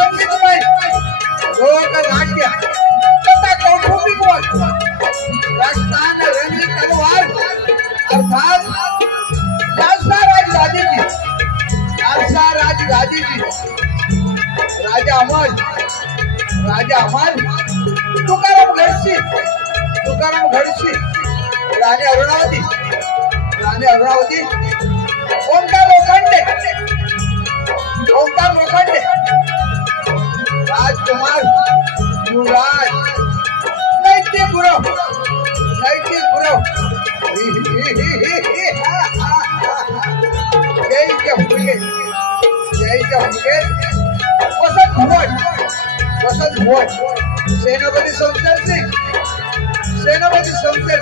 संगीतमय लोकनाट्य तथा कौटुंबिक रक्तान रंगी तलवार अर्थात राजगादीची राजा अमर तुकाराम घडशी राणी अरुणावती ओंकार लोखंडे राजकुमार युवराज नैतिक गुरव वसंत भोट सेनापती शमशेर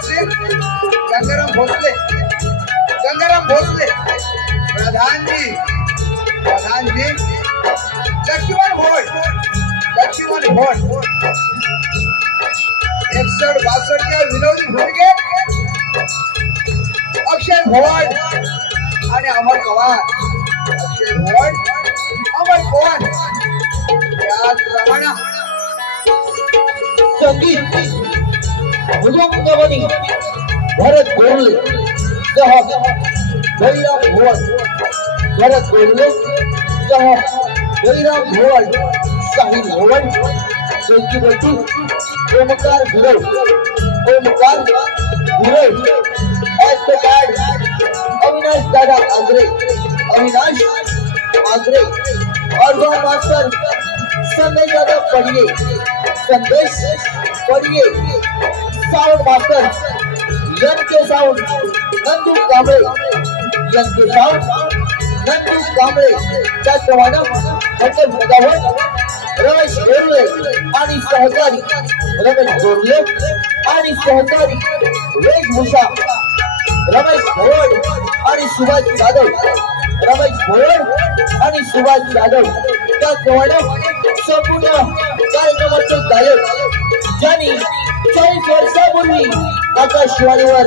सिंह गंगाराम भोसले प्रधान जी लक्ष्मण भोट 61-62 विनोदी भुरगे अक्षय भोट आणि अमर पवार त्याचप्रमाणे संगीत भुजंगवनी भरत गोरले सह जयराम भोवळ साहिल भोवळ संगीतबद्दू ओमकार गुरव अविनाश दादा आंद्रे अर्जुन मास्टर संदेश दादा Sandesh Padiye sound master Yanke sound Nandu Kamble त्याचप्रमाणे हॉटेल भुदावळ रमेश गोरले आणि सहकारी वेशभूषा रमेश भोळ आणि सुभाष जाधव त्याचप्रमाणे संपूर्ण कार्यक्रमाचे गायक ज्यांनी 40 वर्षापूर्वी आकाशवाणीवर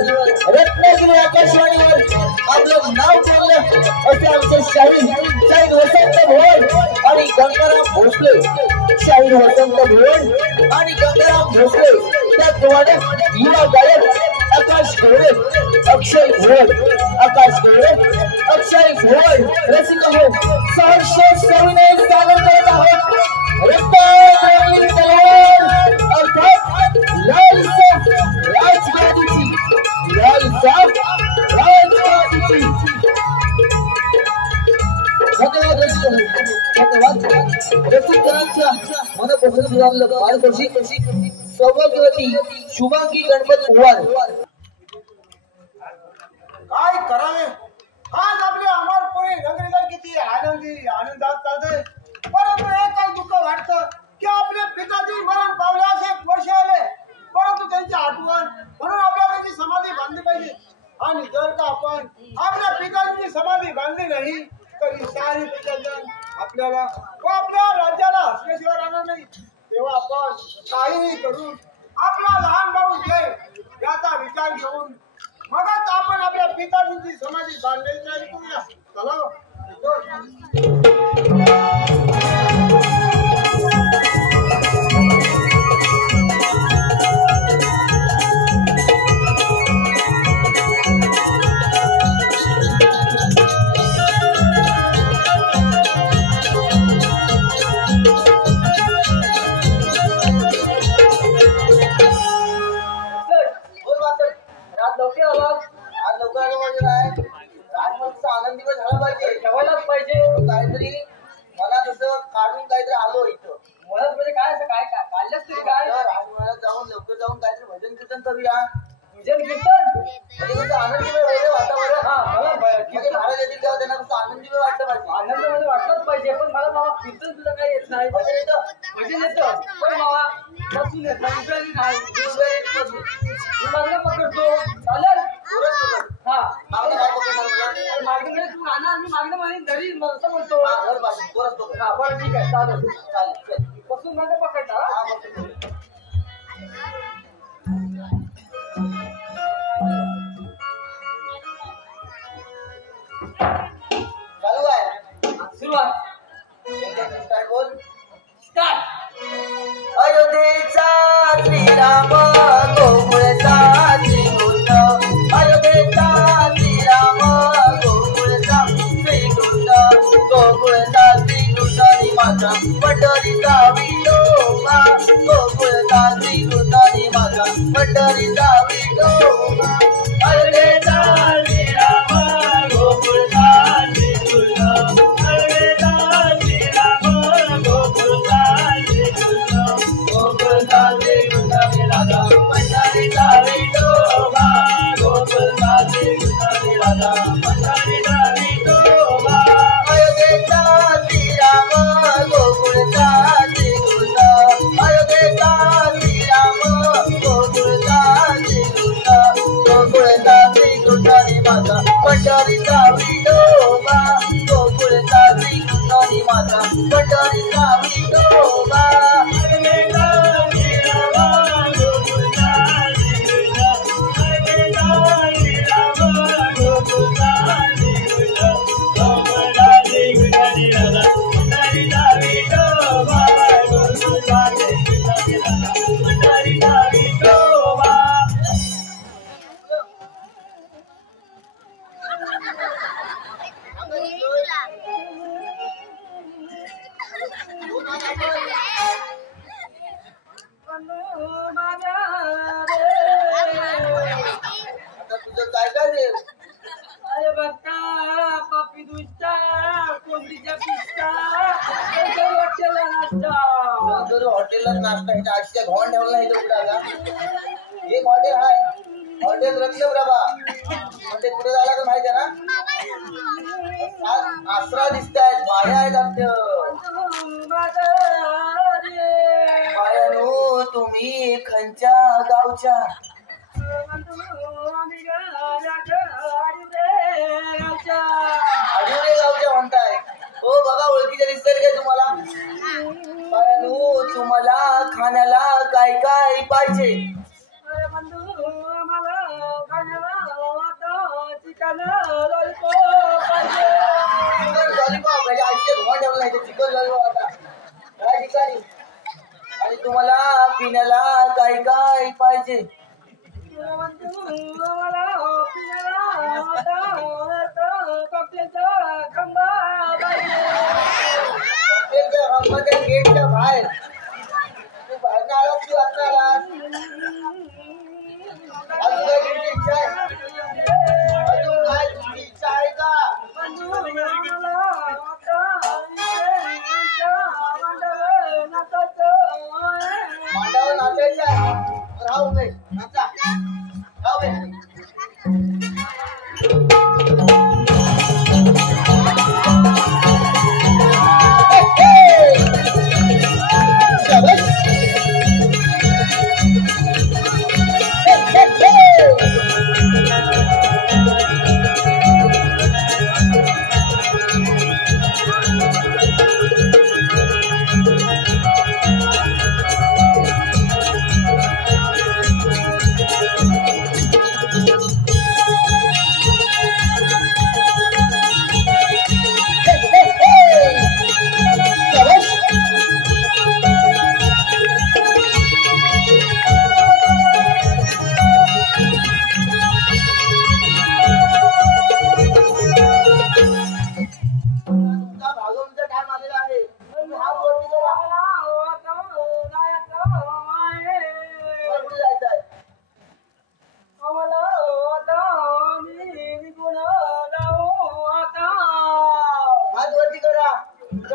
रत्नागिरी आकाशवाणीवर आपलं नाव ठेवलं असे आमचे शाहीर वसंत भोळ आणि गंगाराम भोसले त्याचप्रमाणे युवा गायक आकाश घोडे अक्षय घोड रसिक हो सहर्ष सविनय सादर करत आहोत रत्नागिरी तलवार अर्थात लाल साफ राजगादीची धन्यवाद रसिकांच्या मनपसंत पारितोषिक सौभाग्यवती शुभांगी गणपत उवार काय करावे आज आपले अमरपुरी नगरीला किती आनंदात चालते परंतु एक काही दुःख वाटतं की आपले पिताजी मरण पावले असे वर्ष आले परंतु त्यांची आठवण म्हणून आपल्याला ती समाधी बांधली पाहिजे आणि जर का आपण आपल्या पिताजींची समाधी बांधली नाही तर ही सारी पिताजन आपल्याला व आपल्या राज्याला हसल्याशिवाय राहणार नाही तेव्हा आपण काहीही करून आपला लहान भाऊ जय याचा विचार घेऊन मगच आपण आपल्या पिताजींची समाधी बांधण्याची तयारी करूया चला पंढरीचा विठोबा गोकुळचा श्रीकृष्णाने माझा पंढरीचा विठोबा अयोध्येचा श्रीराम गोकुळचा श्रीकृष्ण अयोध्येचा श्रीराम गोकुळचा श्रीकृष्ण गोकुळचा श्रीकृष्णाने राधा पंढरीचा विठोबा गोकुळचा श्रीकृष्णाने राधा पंढरीचा विठोबा अयोध्येचा श्रीराम गोकुळचा श्रीकृष्ण अयोध्येचा श्रीराम गोकुळचा श्रीकृष्ण गोकुळचा श्रीकृष्णाने माझा पंढरीचा विठोबा गोकुळचा श्रीकृष्णाने माझा पंढरीचा विठोबा अयोध्येचा श्रीराम गोकुळचा श्रीकृष्ण अयोध्येचा श्रीराम गोकुळचा श्रीकृष्ण गोकुळचा श्रीकृष्णाने राधा पंढरीचा विठोबा गोकुळचा श्रीकृष्णाने राधा पंढरीचा विठोबा आता तुझं काय काय रे अरे बघता पापी दुष्टा कोंडीच्या पिष्टा वाटेला नाश्ता तर हॉटेललाच नाश्ता आहे आजच्या घोण ठेवला नाही तो कुठं एक हॉटेल आहे हॉटेल रत्न प्रभा पण ते कुठे झाला तर माहिती आहे ना आसरा दिसत आहेत बाया आहेत आमच्या बायानो तुम्ही खंच्या गावच्या आडिवरे गावच्या म्हणताय हो बघा ओळखीच्या दिसतात काय तुम्हाला बायानो तुम्हाला खाण्याला काय काय पाहिजे चिकन लॉलीपॉप म्हणजे आजचे घोण ठेवलं नाही चिकन लॉलीपॉप आता काय ठिकाणी आणि तुम्हाला पिण्याला काय काय पाहिजे गेटच्या बाहेर तू बाहेर आला तू आता आला अजून काय तुमची इच्छा आहे अजून काय तुमची इच्छा आहे का मांडावर नाचायचं आहे राहू नये नाचा राहू नये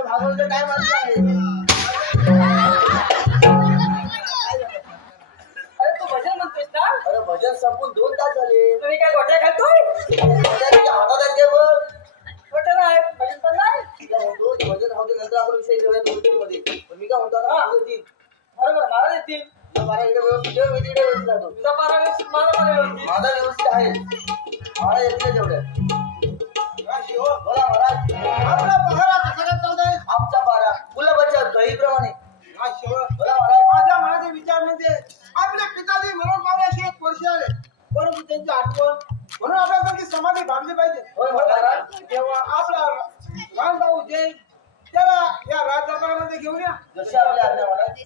भागवत काय म्हणलं आहे अरे तू भजन म्हणतोस ना अरे भजन संपून 2 तास झाले तुम्ही काय गोट्या घालतोय हातात आहे ते बघ गोट्या नाही भजन पण नाही भजन होते नंतर आपण विषय घेऊया मध्ये पण मी काय म्हणतो आता येतील बरोबर मला येतील मला इकडे व्यवस्थित मी तिकडे व्यवस्थित राहतो तुझा पारा व्यवस्थित माझा व्यवस्थित माझा व्यवस्थित आहे मला येतील जेवढ्या बोला महाराज आपला पहारा कसा काय चालतोय आमचा पारा गुलाबाच्या दहीप्रमाणे बोला महाराज माझ्या मनाचे विचार म्हणजे आपले पिताजी म्हणून पावल्याशी 1 वर्ष आले परंतु त्यांची आठवण म्हणून आपल्यासारखी समाधी बांधली पाहिजे होय महाराज तेव्हा आपला लहान भाऊ जय त्याला या राजदरबारामध्ये घेऊन या जसे आपले आज्ञा महाराज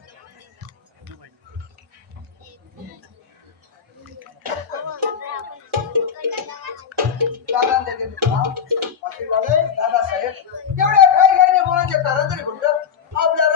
दादासाहेब एवढ्या काही काही बोलायचे कारण तरी म्हणतात आपल्या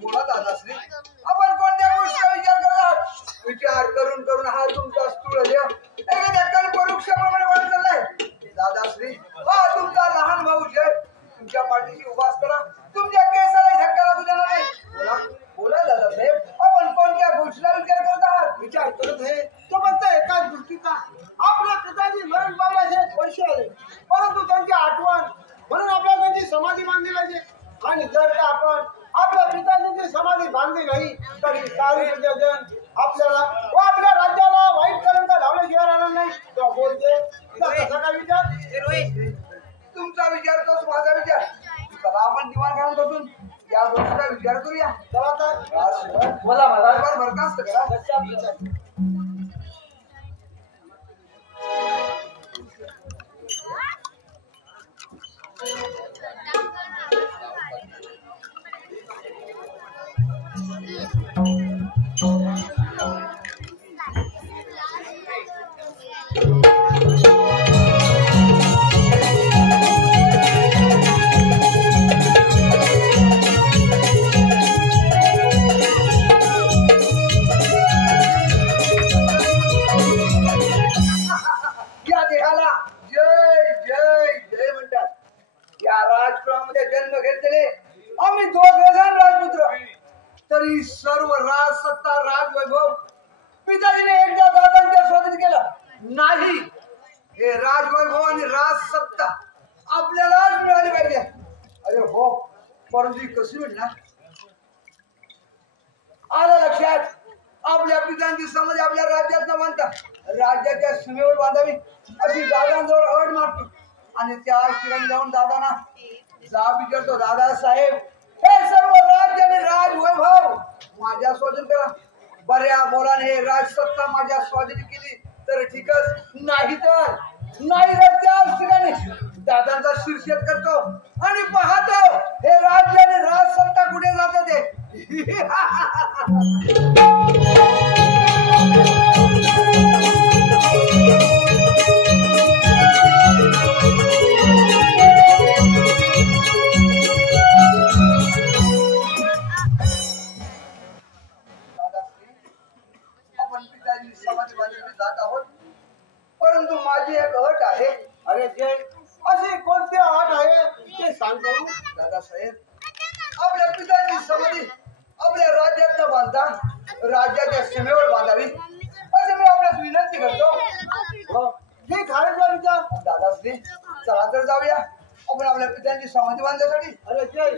बोला दादाश्री, आपण कोणत्या गोष्टीचा विचार करतात? विचार करून करून हा तुमचा स्थूल एखाद्या कल्पवृक्षाप्रमाणे वाढत चाललाय. दादाश्री, हा तुमचा लहान भाऊ जय तुमच्या पाठीशी उभा असताना तुमच्या केसाला धक्का लागू देणार नाही. बोला बोला दादासाहेब, आपण कोणत्या गोष्टीला विचार करत आहात? विचार करत आहे तो म्हणतो एकाच गोष्टीचा. आपल्या पिताजी मरण पावल्याचे वर्ष आले, परंतु त्यांची आठवण म्हणून आपल्याला त्यांची समाधी बांधली पाहिजे. आणि जर का आपण आपल्या पिताजींची समाधी बांधली नाही तरी सारी जन आपल्याला व आपल्या राज्याला वाईट कलंक लावल्याशिवाय राहणार नाही. तो बोलते कसा काय विचार? तुमचा विचार तोच माझा विचार. चला आपण दिवाणखान्यात बसून या गोष्टीचा विचार करूया. चला तर बोला महाराज. बरखास्त करा. या देहाला जय जय जय म्हणतात. या राजकुळामध्ये जन्म घेतलेले आम्ही दोघे जण राजपुत्र, तरी सर्व राज सत्ता राज वैभव पिताजीने एकदा दादांच्या स्वाधीन केलं नाही. हे राजवैभव आणि राज सत्ता आपल्यालाच मिळाली पाहिजे. अरे हो, परंतु ही कशी मिळणार? आलं लक्षात. आपल्या पितांची समज आपल्या राज्यात न बांधता राज्याच्या सीमेवर बांधावी अशी दादांजवळ अट मारतो. आणि त्या ठिकाणी जाऊन दादांना जा विचारतो, दादा साहेब हे सर्व राज्य आणि राजवैभव माझ्या स्वाधीन करा. बऱ्या बोलाने हे राजसत्ता माझ्या स्वाधीन केली तर ठीकच, नाही तर त्याच ठिकाणी दादांचा शीर्षक करतो आणि पाहतो हे राज्य आणि राजसत्ता कुठे जाते ते. आपण पिताजी समाधी बांधली जात आहोत, परंतु माझी एक अट आहे. अरे जय, अशी कोणती अट आहे ते सांगतो. दादासाहेब, आपल्या पिताजी समाधी आपल्या राज्यात न बांधता राज्याच्या सीमेवर बांधावी अशी मी आपल्यास विनंती करतो. ठीक आहे तुझा विचार. दादाश्री, चला तर जाऊया आपण आपल्या पितांची समाधी बांधण्यासाठी. अरे जय,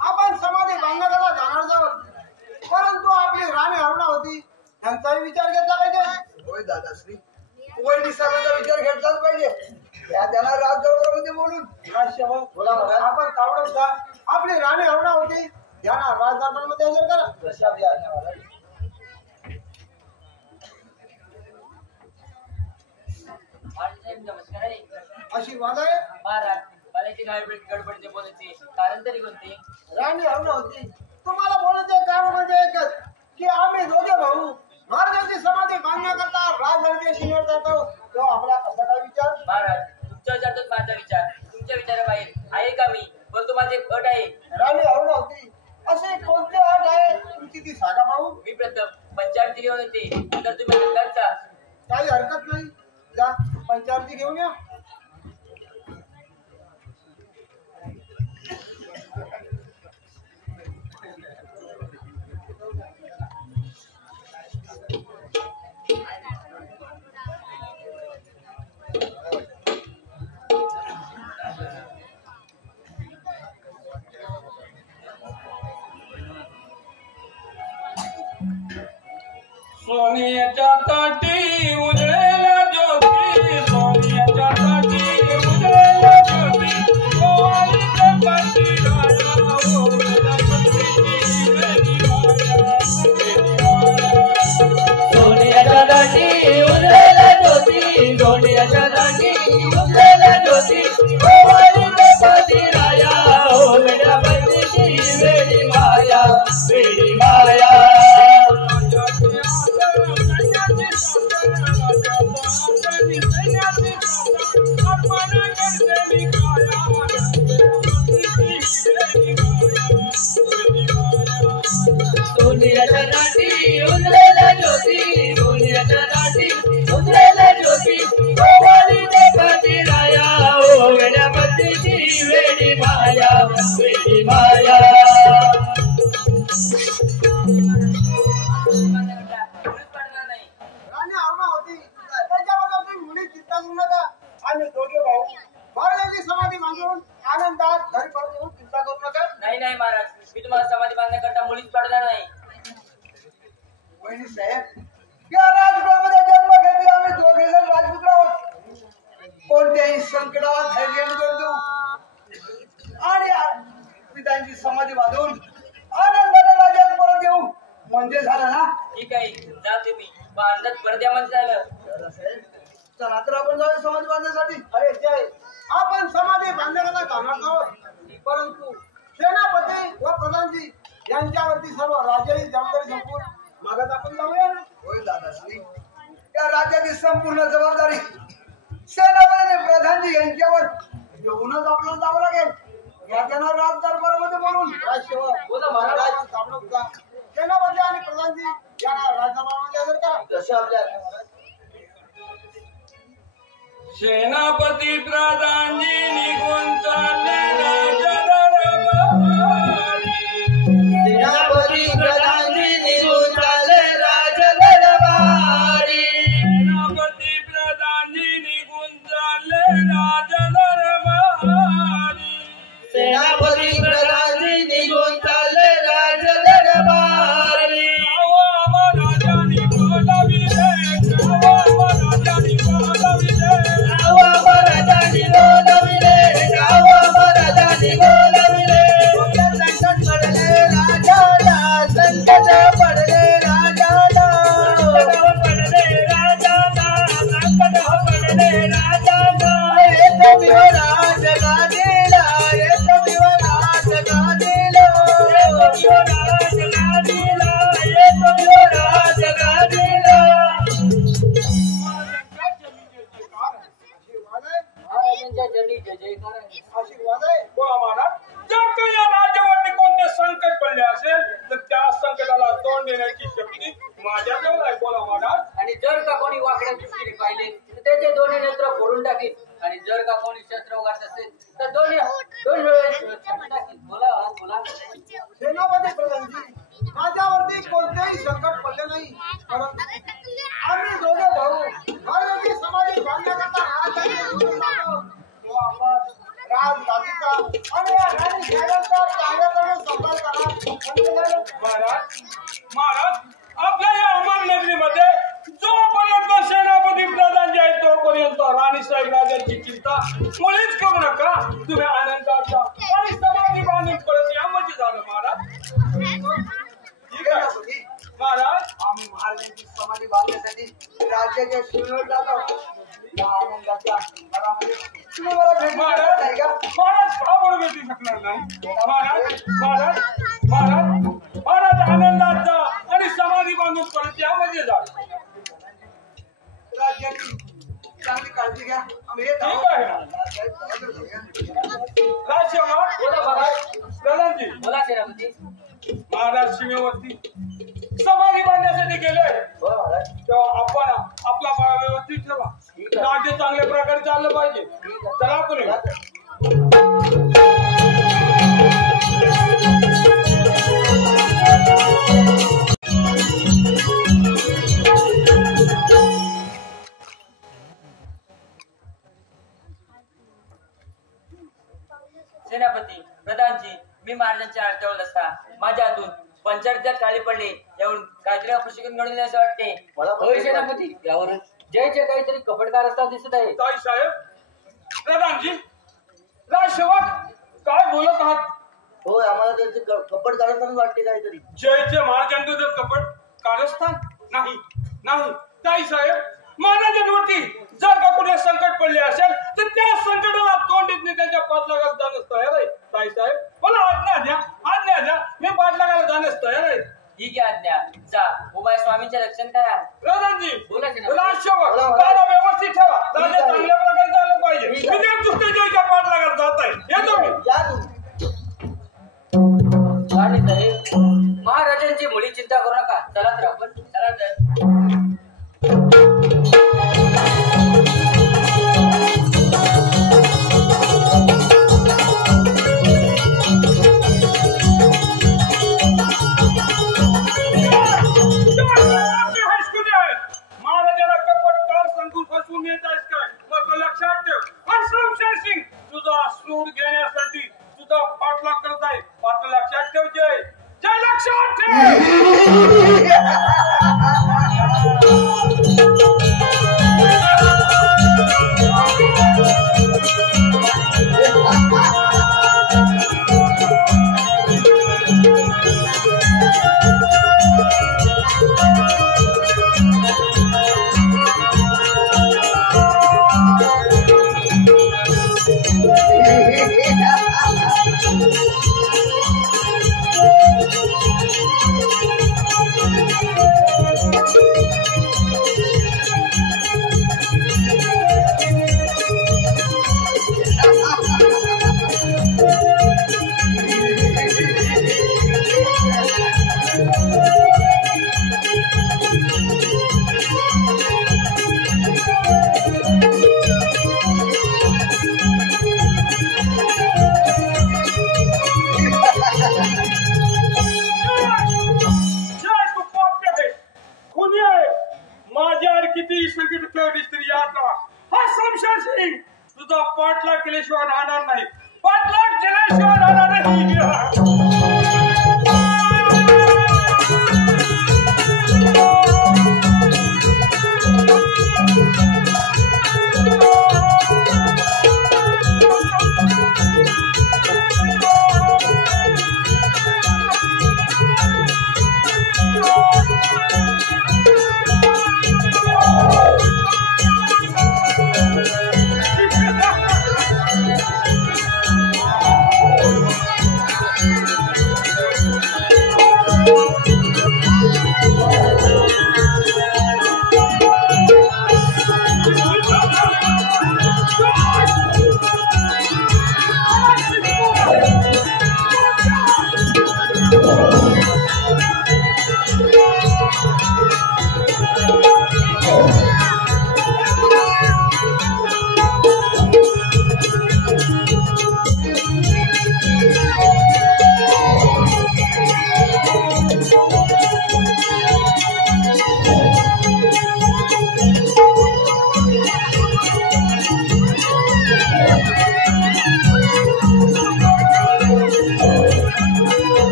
आपण समाधी बांधण्याला जाणार जाऊ, परंतु आपली राणी अरुणा होती त्यांचाही विचार घेतला पाहिजे. होय दादाश्री, वहिनी सर्वांचा विचार घेतलाच पाहिजे. त्यांना राजदरबारामध्ये बोलून बोला आपण तावडत जा. आपली राणी अरुणा होती त्यांना राजदरबारामध्ये हजर करा. जशा आपली आज्ञा महाराज. नमस्कार आहे. अशी वाद आहे. महाराज, पाल्याची गडबडचे बोलायचे कारण तरी कोणते? राणी अरुणा होती. तुम्हाला बोलायचे कारण म्हणजे एकच की आम्ही दोघे भाऊ महाराजांची समाधी बांधण्याकरता राजधानीच्या सीमेवर जातो. तेव्हा आपला कसा काय विचार? महाराज, तुमच्या विचारातच माझा विचार. तुमच्या विचाराबाहेर आहे का मी? परंतु माझी एक अट आहे. राणी अरुणा होती अशी कोणती अट आहे तुमची ती सांगा भाऊ. मी प्रथम पंचायती घेऊन येते, तर तुम्ही रंगाचा. काही हरकत नाही, जा पंचायती घेऊन या. सोनियाच्या ताटी उजळेला ज्योती, सोनियाच्या ताटी उजळेला ज्योती, गोवाळीच्या पाठी राया, ओरडा पत्नीची वेणी माया, सोनियाच्या दाटी उजळेला ज्योती, सोनियाच्या दाटी उजळेला ज्योती, गोवाळीच्या पाठी राया, ओरडा पत्नीची वेणी माया, वेणी माया. सोनियाच्या दाटी उजळेला ज्योती सोनियाच्या दाटी उजळेला ज्योती ओवाळी देखाती राया ओ वेड्या बत्तीची वेडी माया वेडी माया राणी अरुणा होती त्याच्याबद्दल तुम्ही मुली चिंता करू नका. आम्ही दोघे भाऊ महाराजांची समाधी बांधून आनंदात घरी परतू. चिंता करू नका. नाही नाही महाराज, मी तुम्हाला समाधी बांधण्याकरता मुलीच पाडणार नाही. वहिनी साहेब, या राजकुळामध्ये जन्म घेतला आम्ही दोघे जण राजपुत्र आहोत. कोणत्याही संकटात धैर्य देऊ आणि पितांची समाधी बांधून आनंदाने राज्यात परत येऊ म्हणजे झालं ना. ठीक आहे, जा तुम्ही बांधत परद्या म्हणजे झालं. चला तर आपण जाऊ समाधी बांधण्यासाठी. अरे जय, आपण समाधी बांधण्याकरता जाणार आहोत, परंतु सेनापती व प्रधानजी यांच्यावरती सर्व राज्याची जबाबदारी संपून मागत आपण जाऊया. होय दादाश्री, या राज्याची संपूर्ण जबाबदारी सेनापती आणि प्रधानजी यांच्यावर येऊनच आपल्याला जावं लागेल. या त्यांना राज दरबारामध्ये बोलून बोला महाराज. सेनापती आणि प्रधानजी यांना राजदरबारामध्ये हजर करा. जसं आपल्या सेनापती प्रधानजी निघून चालले राजा दरबारी सेनापती प्रधानजी निघून चालले राज दरबारी सेनापती प्रधानजी निघून चालले राजा दरबारी सेनापती प्रधानजी निघून चालले राज दरबारी गावा राजानी बोलाविले गावा राजानी बोलाविले गावा महाराजांनी बोलविले गावा महाराजांनी बोलविले संकट पडले राजाला संकट पडले राजाला पडले राजाला संकट पडले राजाला येतो मी राज गादीला येतो मी राज गादीला राज गादीला येतो मी राज गादीला महाराजांच्या चरणी जय जयकार. आशीर्वाद आहे. बोला महाराज, जर का या राज्यावरती कोणते संकट पडले असेल तर त्या संकटाला तोंड देण्याची शक्ती माझ्याजवळ आहे. बोला महाराज. आणि जर का कोणी वाकड्या दृष्टीने पाहिले तर त्याचे दोन्ही नेत्र फोडून टाकील. आणि जर का कोणी शस्त्र उगारत असेल तर दोन्ही वेळेस टाकील. बोला बोला. सेनापती प्रधानजी, माझ्यावरती कोणतेही संकट पडले नाही, परंतु आम्ही दोघे भाऊ महाराजांची समाधी बांधण्याकरता राजाने निवडून जातो. तो आपण राजगादीचा आणि या राणी साहेबांचा चांगल्यापणे सांभाळ करा. महाराज महाराज, आपल्या या अमर नगरीमध्ये जोपर्यंत सेनापती प्रधान आहे तोपर्यंत राणीसाहेब राजाची चिंता मुळीच करू नका. तुम्ही आनंदाचा आणि समाधी बांधून परत या म्हणजे झालं महाराज. ठीक आहे महाराज. आम्ही महाराजांची समाधी बांधण्यासाठी राज्याच्या सीमेवर जात आहोत. या आनंदाच्या भरामध्ये तुम्ही मला भेटू शकत नाही का? महाराज का बरोबर भेटू शकणार नाही. महाराज महाराज महाराज महाराज आनंदाचा आणि समाधी बांधून परत या म्हणजे झालं. राज्याची चांगली काळजी घ्या. आम्ही येत ठीक आहे ना. आहोत. राजसेवक बोला महाराज. प्रधानजी, बोला सेनापती. महाराज सीमेवरती समाधी बांधण्यासाठी गेले तेव्हा आपण आपला पाय व्यवस्थित ठेवा. राज्य चांगल्या प्रकारे चाललं पाहिजे. चला पुढे. सेनापती प्रधानजी, मी महाराजांच्या आरत्यावर असता माझ्या हातून पंचायतीत काळी पडले. यावरून काहीतरी अपशकुन घडून असं वाटते. होय सेनापती, यावर जयचे काहीतरी कपटकार असता दिसत आहे. ताई साहेब, प्रधानजी, राजसेवक काय बोलत आहात? होय, आम्हाला त्याचे कपड काढताना वाटते काहीतरी. जयचे महाराजांचं कपट कारस्थान नाही नाही. ताई साहेब, महाराजांवरती जर का कुठे संकट पडले असेल तर त्या संकटाला तोंड देत नाही, त्यांच्या पाठलागाला जाणंच तयार आहे. ताई साहेब, मला आज्ञा द्या, आज्ञा द्या. मी पाठलागाला जाणंच तयार आहे. ठीक आहे आज्ञा. जा उभा स्वामींचे रक्षण करा. प्रधानजी, बोला सेनापती. राजसेवक दादा व्यवस्थित ठेवा. राजा चांगल्या प्रकारे चाललं पाहिजे. मी त्या दुसऱ्या जयच्या पाठलागाला जात आहे. येतो मी. या तुम्ही. राणीसाहेब, महाराजांची मुली चिंता करू नका. चला तर आपण चला तर. महाराजाला कपट कार संतून फसवून येत आहेस काय? मग लक्षात ठेव, शमशेर सिंग तुझा सूड घेण्यासाठी तुझा पाठलाग करत आहे. मात्र लक्षात ठेव जय, जय लक्षात ठेव. तुझा पाठलाग केल्याशिवाय राहणार नाही. पाठलाग केल्याशिवाय राहणार नाही.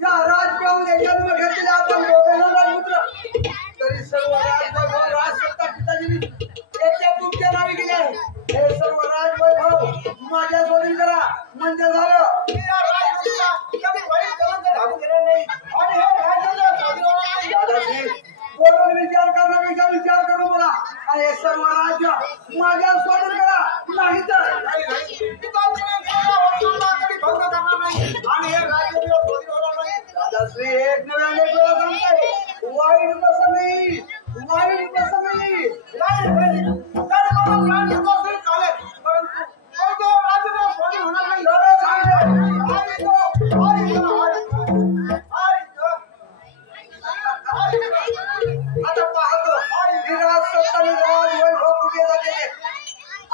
या राजकारणामध्ये जन्म घेतलेला आपण दोघांना राजपुत्र तरी सर्व एक नव्या अनेक वेळा सांगताय वाईट कसं नाही वाईट कसं नाही आता पाहतो विराट सत्तानी राज वैभव कुठे जाते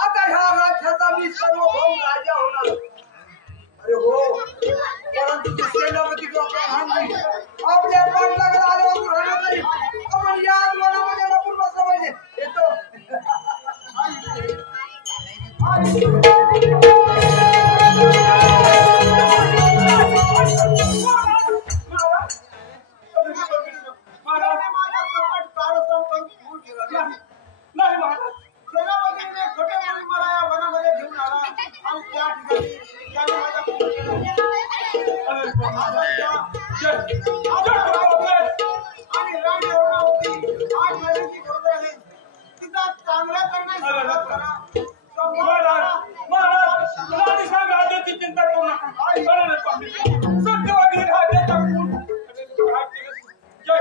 आता ह्या राज्याचा मी सर्वभौम राजा होणार अरे हो परंतु ती सेनापती प्रधान नाही आपल्या पाठलागाला आल्यावर राहणार नाही आपण याच मनामध्ये लपून बसलं पाहिजे येतो नाही महाराज सेनापतीने छोटे मुली मला या वनामध्ये घेऊन आला आणि त्या ठिकाणी त्याने माझा खून केला. आणि राणी एवढा होती 8 महिन्याची गरज आहे तिचा चांगल्या करण्यास राणी साहेब राजाची चिंता करू नका सत्यवादी राजाचा खून जय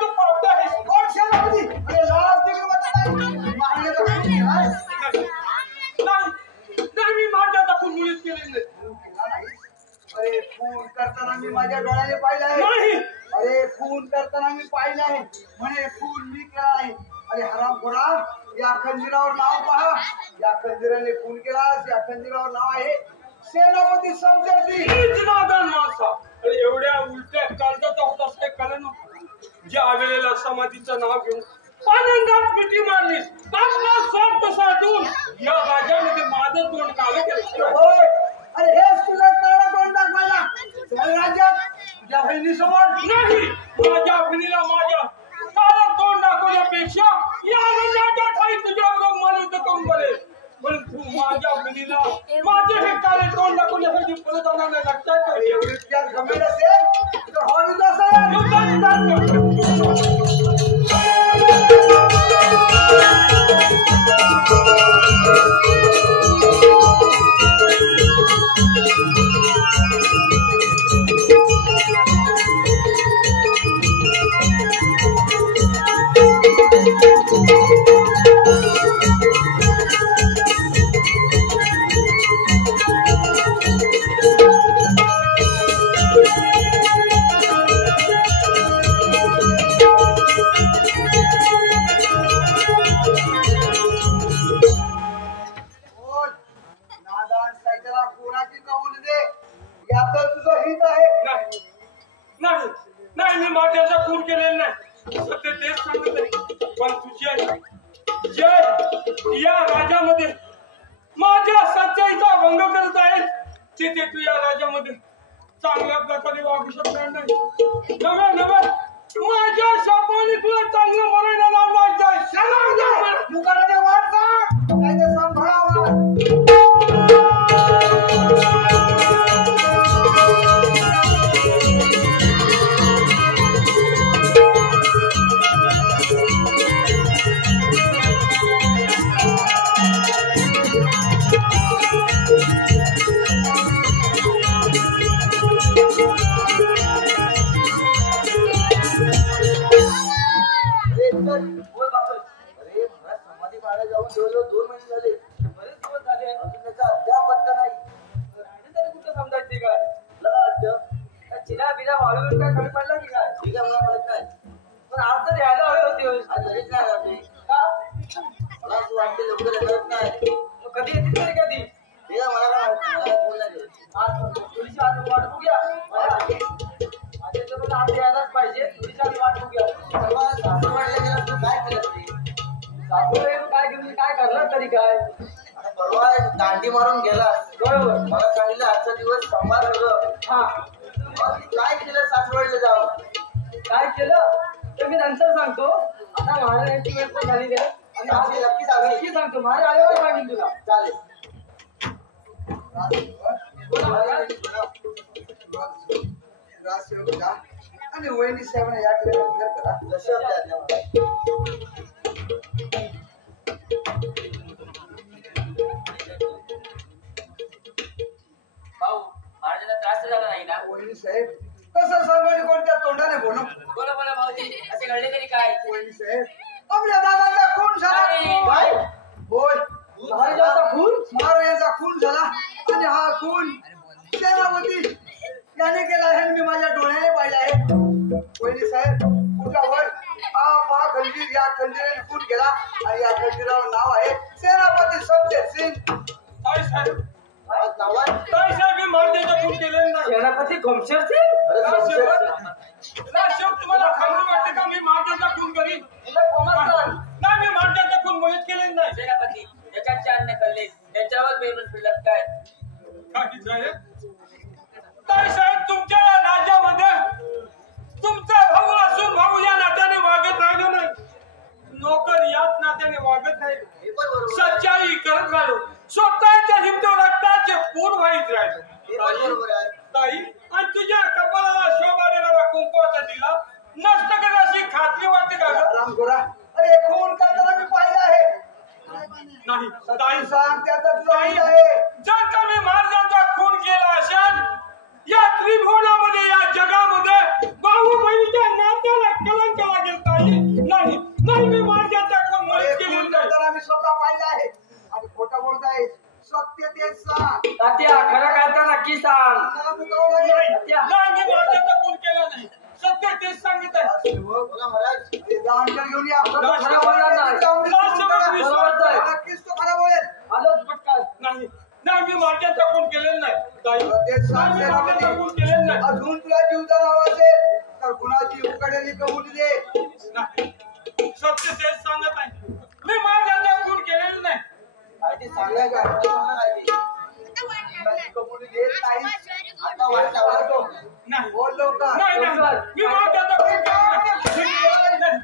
तू पावता आहेस कोण सेनापती अरे लाज तिकडे मारण्याचा नाही मी माझ्याचा खून मुळीच केलेलं नाही अरे खून करताना मी माझ्या डोळ्याने पाहिलं आहे नाही अरे खून करताना मी पाहिलं आहे म्हणे खून मी केला आहे अरे हरामखोरा या खंजीरावर नाव पहा या खंजीराने खून केला या खंजीरावर नाव आहे सेनापती समजती नादान माणसा अरे एवढ्या उलट्या काळजाचा होता असं कळलं ज्या वेळेला समाधीचं नाव घेऊन आनंदात मिठी मारलीस आपला स्वार्थ साधून या राज्यामध्ये माझं तोंड काळं केलं होय अरे हेच तुला कळलं तोंड दाखवायला राज्यात तुझ्या बहिणीसमोर नाही माझ्या बहिणीला माझ्या काळं तोंड दाखवण्यापेक्षा या आनंदाच्या ठाई तुझ्याबरोबर मला युद्ध करून बरे परंतु माझ्या बहिणीला माझे हे काळे तोंड दाखवण्यासाठी परत जाणार नाही लक्षात ठेव. एवढी त्यात घमेल असेल तर हॉल असेल नाही मी माझ्याचा खून केलेला नाही सत्य तेच सांगत आहे पण तुझे जय या राज्यामध्ये माझ्या सच्चाईचा भंग करत आहेस तिथे तू या राज्यामध्ये चांगल्या प्रकारे वागू शकणार नाही नव्हे माझ्या शापाने तुला चांगलं मरायला लावणार जाय दुकानाने वाटता काय ते सांभाळावा दांडी मारून गेला बरोबर मला सांगितलं आजचा दिवस सोमवार होतं काय केलं सासवडला जाऊ काय केलं तर मी नंतर सांगतो आता महाराजांची वेळ पण झालेली आहे नक्की सांगतो महाराज आल्यावर सांगेन तुला चालेल आणि वहिनी साहेबांना याकडे करा भाऊ महाराजांना त्रास झाला नाही ना वहिनी साहेब कसं सांगायला कोणत्या तोंडाने बोलू? बोला बोला भाऊजी असे घडले तरी काय? पोलीस साहेब, आपल्या दादाचा खून झाला. काय होय, महाराजांचा खून महाराजांचा खून झाला आणि हा खून सेनापती याने केला आहे. मी माझ्या डोळ्याने पाहिला आहे. पोलीस साहेब, तुझ्यावर हा खंजीर, या खंजीराने खून केला आणि या खंजीरावर नाव आहे सेनापती संजय सिंग. ताई साहेब नावा ताई साहेब मी महाराजांचा खून केलेला नाही. सेनापती खोमशेर सिंग राजसेवक तुम्हाला खरं वाटतं का मी महाराजांचा खून करीन? नाही, मी महाराजांचा खून मुळीच केलेला नाही. सेनापती याच्या चार कल्ले त्याच्यावर बेरून फिरलात काय? काही साहेब, ताई साहेब तुमच्या राज्यामध्ये तुमचा भाऊ असून भाऊ या नात्याने वागत राहिलो नाही, नोकर याच नात्याने वागत नाही, सच्चाई करत राहिलो, स्वतःच्या हिंदू रक्ताचे पूर वाहीत राहिलो. ताई, आणि तुझ्या कपाळाला शोभा देणारा कुंकवाचा दिला नष्ट करायची खात्री वाटते का ग? राम गोरा, अरे खून करताना मी पाहिलं आहे. नाही ताई, सांग त्याचा तुला माहित आहे. जर का मी महाराजांचा खून केला असेल या त्रिभुवनामध्ये, या जगामध्ये भाऊ बहिणीच्या नात्याला कलंक लागेल ताई. नाही नाही, मी महाराजांचा खून अरे मुळीच खून केलेला नाही. करताना मी स्वतः पाहिलं आहे आणि खोटं बोलत आहे. सत्य तेच सांग. तात्या खरं काय तर नक्की सांग. मला मुकावं लागेल. तात्या नाही, मी महाराजांचा खून केला नाही, सत्य तेच सांगित आहे. बोला महाराज ते दांडर घेऊन या. खरं बोलणार नाही. नक्कीच तो खरा बोलेल. आलोच पटकन. नाही नाही, मी महाराजांचा खून केलेला नाही ताई. तेच सांग नाही, मी महाराजांचा सेनापती. खून केलेला नाही. अजून तुला जीवदान हवं असेल तर कुणाची उकडेली कबूल दे. नाही, सत्य तेच सांगत आहे, मी महाराजांचा खून केलेला नाही. ते सांगाय का कबूल देत नाही. आता वाटला वाटतो नाही बोल लवकर. नाही नाही, मी महाराजांचा खून केलेला नाही.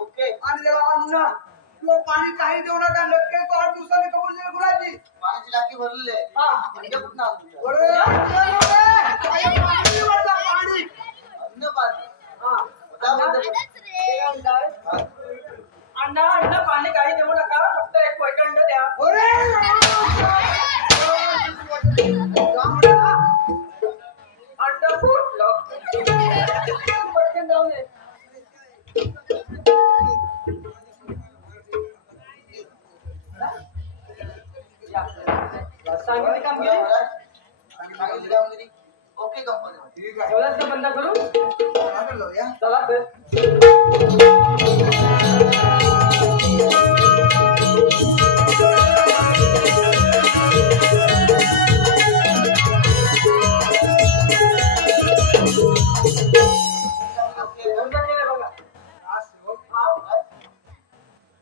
ओके आणि त्याला अन्न किंवा पाणी काही देऊ नका. नक्की तो 8 दिवसांनी कबूल देईल गुराजी. पाण्याची टाकी भरलेली आहे म्हणजे कुठं आणू तुझ्या? पाणी अन्न पाणी होता म्हणते. अण्णा अण्णा पाणी काही देऊ नका, फक्त एक वाईट अंड द्या. अंड फुटलं पटकन जाऊ दे. सांगितलं काम केलं. सांगितली कामगिरी ओके कंपनी. ठीक आहे. एवढंच का बंद करू? आलो जाऊया. चला तर.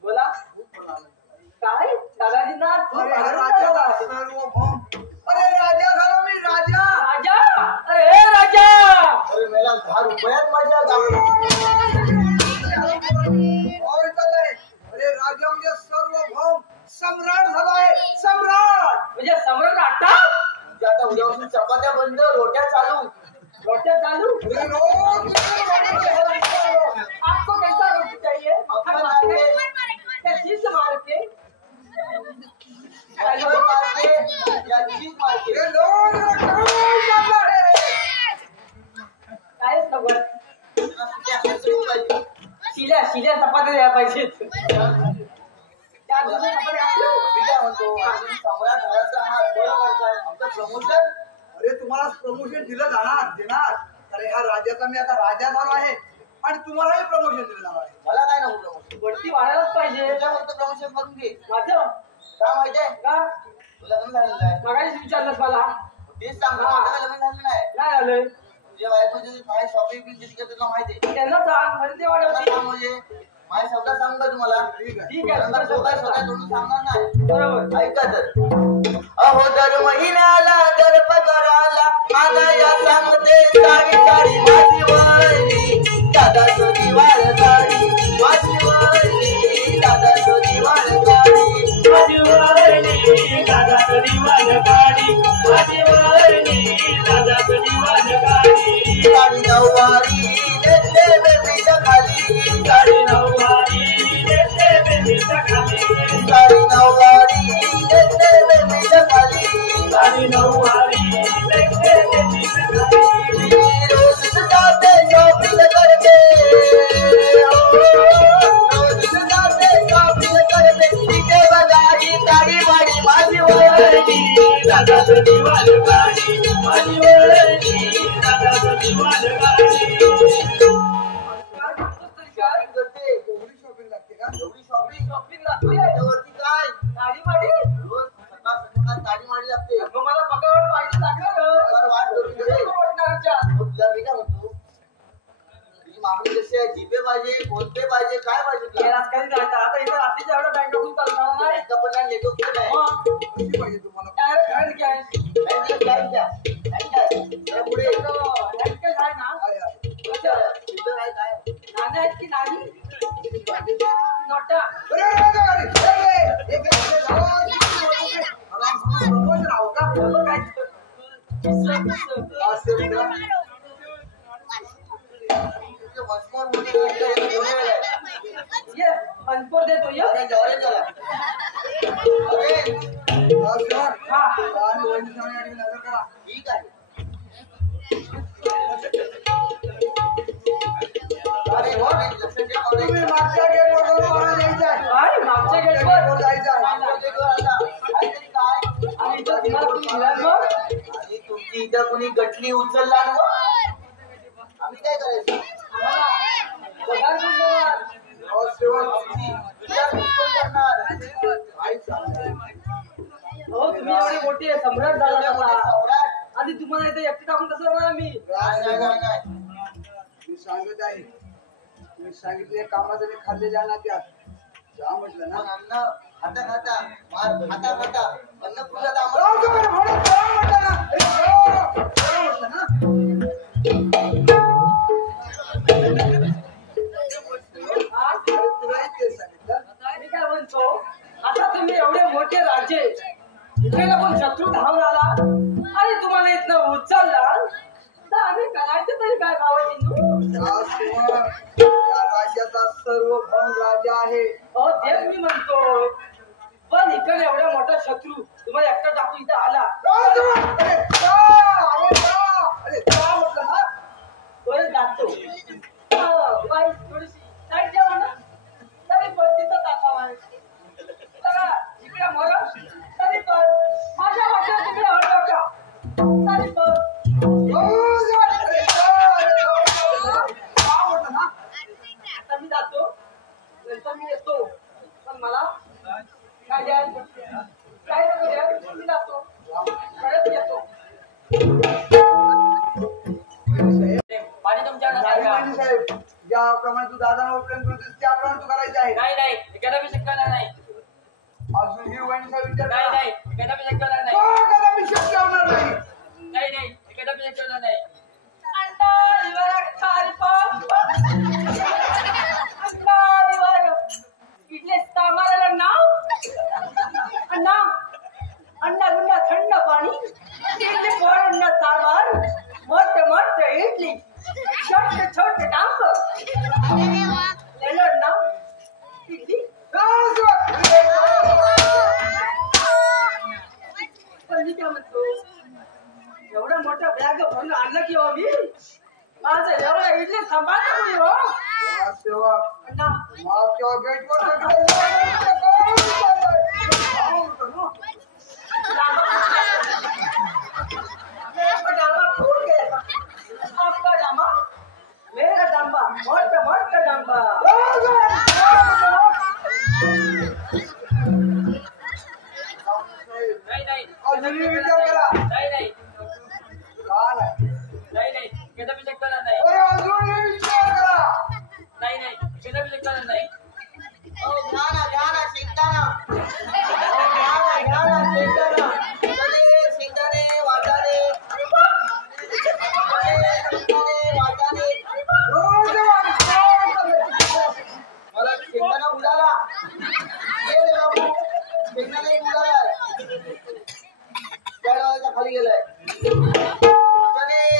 बोला काय दादाजींना अरे राजा सार्वभौम. अरे राजा झालो मी, राजा. राजा. अरे राजा अरे मेला 10 रुपयात माझ्या देत त्या दिवशी कपडे घातले. मी काय म्हणतो अजून सम्राट घराचा हात बरोबर काय आमचं प्रमोशन अरे तुम्हाला प्रमोशन दिलं जाणार देणार. अरे ह्या राज्याचा मी आता राजा झालो आहे आणि तुम्हालाही प्रमोशन दिलं जाणार आहे. मला काय नको प्रमोशन वरती वाढायलाच पाहिजे. तुझ्या फक्त प्रमोशन करून घे माझं का माहितीये का तुला लग्न झालेलं आहे मगाशीच विचारलंस मला. तेच सांग माझं लग्न झालं नाही नाही आलंय तुझ्या बायकोची बाहेर शॉपिंग बिल तिथे तुला माहिती आहे त्यांना सांग म्हणजे ते मला वाढवते. सांग म्हणजे माझ्या शब्दात सांग का तुम्हाला ठीक आहे. ठीक आहे नंतर तुझं स्वतः शब्द स्वतः सांग. तोंडून सांगणार नाही बरोबर. ऐका तर अहो दर महिन्याला दर पगाराला आगाया सांगते साडी साडी माझी वळणी दादा तुझी वाळ साडी माझी वळणी दादा तुझी वाळ साडी माझी वळणी दादा तुझी वाळ काढी माझी वळणी दादा तुझी वाळ काढी साडी नऊवारी देते बेबीच्या खाली साडी नऊवारी देते बेबीच्या खाली साडी नऊवारी देते बेबीच्या खाली साडी नऊवारी देते बेबीच्या खाली रोज जाते शॉपिंग करते रोज जाते शॉपिंग करते तिथे बघा ही साडी वाडी माझी वळणी दादा तुझी वाळ काढी माझी वळणी दादा तुझी वाळ काढी शॉपिंग करते एवढी शॉपिंग लागते का? एवढी शॉपिंग शॉपिंग लागते. त्याच्यावरती काय साडी माडी रोज सकाळ संध्याकाळ साडी मारली लागते मग मला पगार पाहिजे लागणार. पगार वाढ करून घे. वाटणारच्या. मग तुला मी काय म्हणतो तुझी मागणी कशी आहे जीपे पाहिजे फोन पे पाहिजे काय पाहिजे हे तुला राजकारणी जायचं. आता इथं रात्रीच्या एवढं बँकेतून चालणार नाही. बँका पण नाही नेटवर्क पण नाही मग किती पाहिजे तुम्हाला? direct hand cash. बँकेत काय द्या काय काय जरा पुढे hand cash आहे ना? आहे, आहे. अच्छा. चिल्लर आहे काय नाणी आहेत की नाणी? नोटा. अरे, अरे, अरे, अरे, अरे, एक मिनिट, प्रमोशन हवं का? बघ काय किस्सा. असं का? तुझे वचमोर मोठी गोष्ट आहे, एवढं वेळ आहे. ये अनपोर देतो ये. ऑरेंज ऑरेंज वाला ऑरेंज असं? हा. आणि वहिनी सांगण्यासाठी नजर करा. ठीक आहे ऑरेंज ऑरेंज लक्ष द्या ऑरेंज तुम्ही मागच्या गेटवर मला जायचं आहे. काय मागच्या गेटवर गेटवर जायचं आहे. काहीतरी काय आणि इथं तुम्हाला कोणी मिळालं मग? आणि तुमची इथं कुणी गटली उचलला ना आम्ही काय करायचं आम्हाला पगार कोण देणार? अहो, सेवक, तुझ्या कोण करणार आई चाललंय. हो तुम्ही एवढे मोठे सम्राट झाला एवढे मोठे होता. सम्राट आधी तुम्हाला इथे एकटे टाकून कसं राहणार मी? नाही नाही नाही मी सांगत आहे मी सांगितले कामाचं मी खाल्ले जाणार त्यात जा म्हटलं ना. पण अन्न खाता खाता मार खाता खाता अन्न पुढे राव तुम्ही म्हणून जा म्हटलं ना. अरे, जा म्हटलं ना. हा? तुलाही तेच सांगितलं. मी काय म्हणतो आता तुम्ही एवढे मोठे राजे इकडे कोण शत्रू धावून आला आणि तुम्हाला इथनं उचलला तर आम्ही करायचं तरी काय भावाजी? या समोर या राज्याचा सर्वभौम राजा आहे. हो तेच मी म्हणतो. पण इकडे एवढा मोठा शत्रू तुम्हाला एकटा टाकून इथं आला. राव तुम्ही- अरे, जा, अरे, जा. अरे, जा म्हटलं ना. परत जातो. बाई थोडीशी साईड द्या म्हणा. तरी पण तिथं टाकावा. चला इकडे मोरा तरी पण माझ्या वाट्यात तिकडे टाका तरी पण हो, जा. अरे, जा, अरे, जा. जा म्हटलं ना. आता मी जातो नंतर मी येतो. पण मला काय द्याल काय नको द्याल मी जातो परत येतो. पाणी तुमच्याकडे नाही, सांगा. माने साहेब, ज्याप्रमाणे तू दादांवर प्रेम करतोस त्याप्रमाणे तू करायचं आहे. नाही नाही कदापि शक्य होणार नाही. अजून ही वहिनी साहेब विचार नाही करा. नाही कदापि शक्य होणार नाही. का कदापि शक्य होणार नाही. नाही नाही कदापि शक्य होणार नाही. अंडा इवर खाली पंप अंडा इवर इथले सामानाला नाव अण्णा अंडा गुंडा थंड पाणी इडली पोळी सामान मोठे मोठे इडली छोटे छोटे डांब लेलं नाव इडली पण मी काय म्हणतो एवढा मोठा बॅग भरून आणलं गेटवर आपका डांबा मेरा डांबा मोठा मोठा डांबा नाही अजूनही विचार करा नाही काय नाही कदापि शक्य नाही अरे अजूनही विचार करा नाही कदापि शक्य नाही मला शेंगदाणा उडाला शेंगदाणा उडाला त्या खाली गेलाय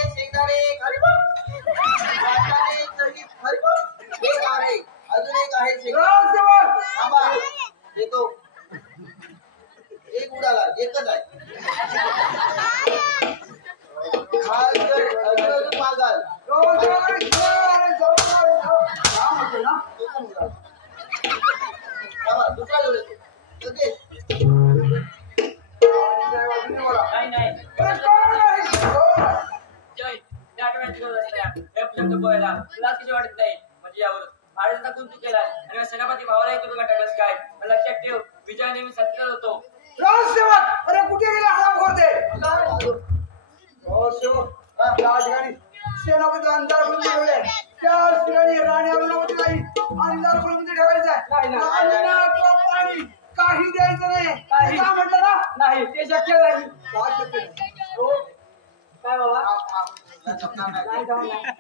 शेंगदाणे खाली एक आहे अजून एक आहे थांबा येतो एक उडाला एकच आहे अजून मागाल दुसरा जोड नाही जय त्या आठवड्याची गरज असते हे पर्यंत बोलायला तुला किती वाटत नाही म्हणजे यावर महाराजांचा गुण तू केलाय आणि सेनापती भावालाही तू गाठायलास काय मला लक्षात ठेव विजय नेहमी सत्यात होतो राजसेवक अरे कुठे गेला हराम खोरते हो सेवक त्या ठिकाणी सेनापती अंधार करून ठेवले त्या ठिकाणी राणी अरुणावती नाही अंधार करून ठेवायचं आहे पाणी काही द्यायचं नाही काही का म्हटलं ना नाही ते शक्य नाही काय शक्य नाही? हो काय बाबा नाही जाऊ नाही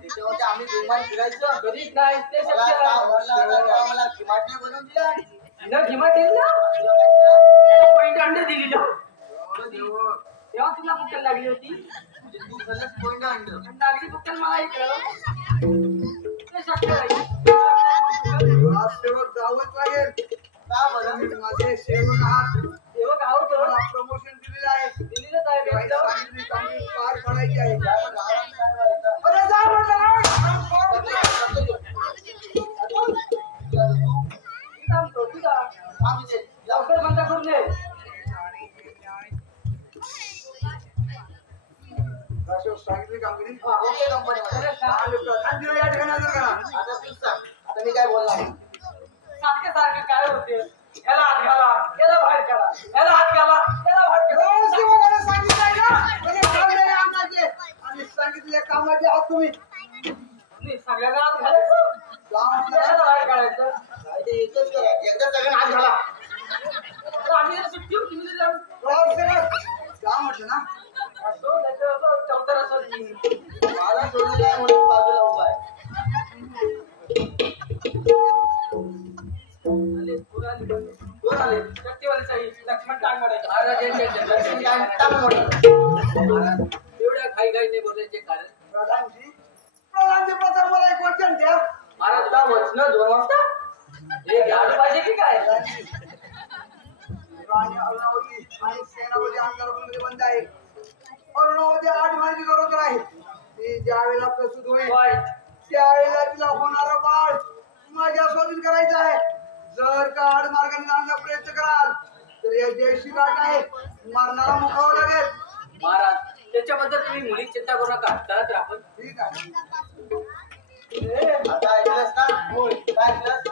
त्याच्यावरती आम्ही विमान फिरायचं कधीच नाही ते शक्य नाही मला किमाटने बनवून दिला न किंमत दिली ना पॉइंट अंडे दिली ना तेव्हा तुला बुक्कल लागली होती तू खरंच पॉइंट आणलं लागली बुक्कल मला इकडं ते शक्य नाही राजसेवक जावंच लागेल का बरं तुम्ही माझे सेवक आहात तेव्हा गाव मला प्रमोशन दिलेलं आहे दिलीच आहे काही बेटा. सांगितली चांगली पार पडायची आहे अरे जा म्हटलं ना थांबतो तुझा लवकर बंद करून दे राजसेवक सांगितली कामगिरी ओके कंपनीमध्ये आणि प्रधान दिलं या ठिकाणी हजर करा आता तूच सांग आता मी काय बोलणार सारखं काय होते याला हात घाला याला बाहेर करा याला हात घाला याला बाहेर करा राजसेवकाने सांगितलंय ना म्हणजे ठरलेले अंदाजे आणि सांगितलेल्या कामाचे आहात तुम्ही नाही, सगळ्यांना हात घालायचं जा म्हटलं याला ना. बाहेर काढायचं ते एकच करा एकदा सगळ्यांना हात घाला तर आम्ही जर सुट्टी होती तुम्ही जर राजसेवक जा म्हटलं ना असो नाहीतर चौथर असो मला सोडलेलं आहे म्हणून बाजूला उभा आहे कोण आले शक्तीवाली साई लक्ष्मण टांग मारायचं लक्ष्मीकांत तांबोळे. एवढ्या घाईघाईने बोलायचे कारण प्रधानजी प्रथम मला एक वचन द्या महाराज आता वचन 2 वाजता हे घ्यायला पाहिजे की काय राणी अरुणावती आणि सेनापती अंधारमध्ये बंद आहे अरुणावती 8 महिन्याची गरोदर आहे ती ज्या वेळेला प्रसूत होईल होय. त्यावेळेला तिला होणारं बाळ माझ्या स्वाधीन करायचं आहे जर का आडमार्गाने जाण्याचा प्रयत्न कराल तर या देशी गाठ आहे मरणाला मुखावं लागेल महाराज त्याच्याबद्दल तुम्ही मुली चिंता करू नका करत राहा ठीक आहे आता ऐकलंस ना काय ऐकलंस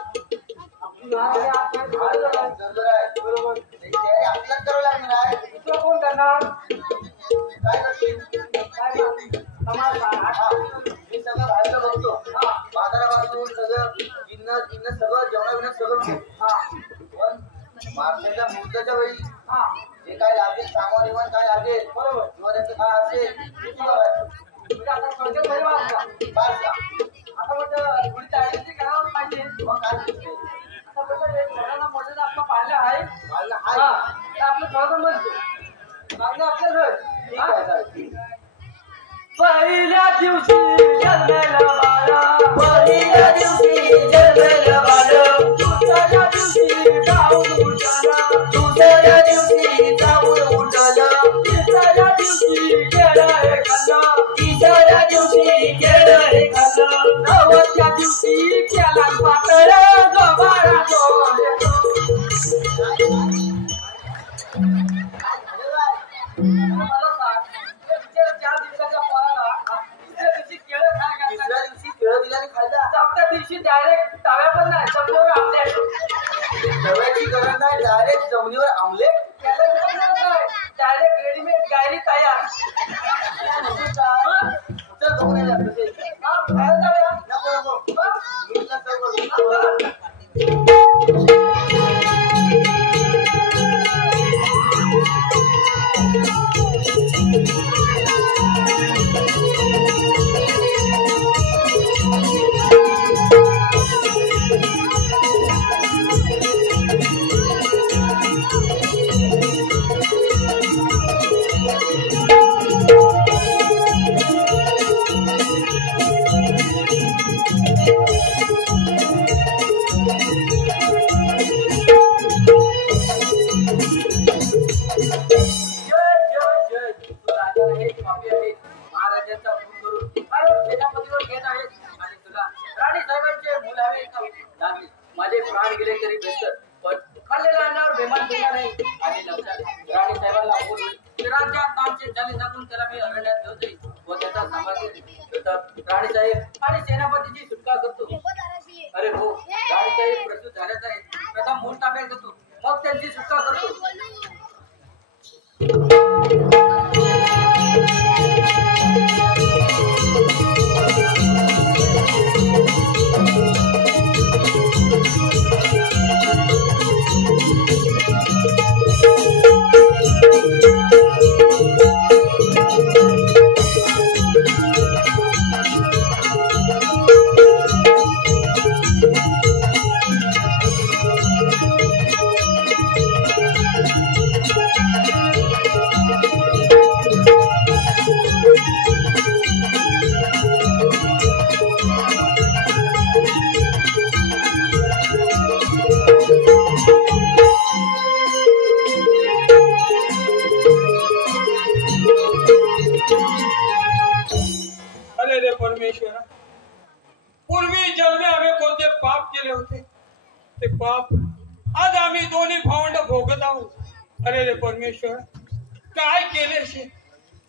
बरोबर आहे बरोबर तयारी आपल्याला करावं लागणार आहे दुसरं कोण करणार काय करशील काय मी सगळं बाहेरचं बघतो बाजारापासून सगळं गिन्न सगळं जेवणा सगळं पण मागच्या मुहूर्ताच्या वेळी जे काय लागेल सामान विमान काय लागेल बरोबर किंवा त्याचं काय असेल ते तू बघायचं म्हणजे आता थोडक्यात बरे वाटला बाजूला आता म्हटलं थोडी तयारी करावं पाहिजे मग काय करते? आता कसं मोठं आपलं पाहिलं आहे मला हा हाय तर आपलं थोडं म्हणतो चांगलं आपलं घर ठीक आहे चालेल. पहिल्या दिवशी जन्मेला बाळा पहिल्या दिवशी जन्मेलं बाळ दुसऱ्या दिवशी जाऊन उठाला दुसऱ्या दिवशी जाऊन उठलं तिसऱ्या दिवशी केळं हे खाल्लं तिसऱ्या दिवशी केळं हे खाल्लं नवव्या दिवशी दिवशी डायरेक्ट ताव्या पण नाही जमिनीवर आमलेट. तव्याची गरज नाही, डायरेक्ट जमिनीवर आमलेट. डायरेक्ट रेडीमेड गायरी तयार. चल बघून ये आपलं ते. हा, बाहेर जाऊया. नको नको. हा? मीठला सर्व माझे प्राण गेले तरी बेहतर, पण खाल्लेल्या अन्नावर बेमान केला नाही. आणि लक्षात राणी साहेबांना बोलून राज्यात नामचे झाले सांगून त्याला मी अरण्यात ठेवते व त्याचा सांभाळ घेते. राणी साहेब आणि सेनापतीची सुटका करतो. अरे हो, राणी साहेब प्रस्तुत झाल्याच आहे. प्रथम मूळ ताब्यात घेतो, मग त्यांची सुटका करतो. परमेश्वरा, पूर्वी जन्मे आम्ही कोणते पाप केले होते, ते पाप आज आम्ही दोन्ही भावंड भोगत आहोत. अरे रे परमेश्वर, काय केले शे?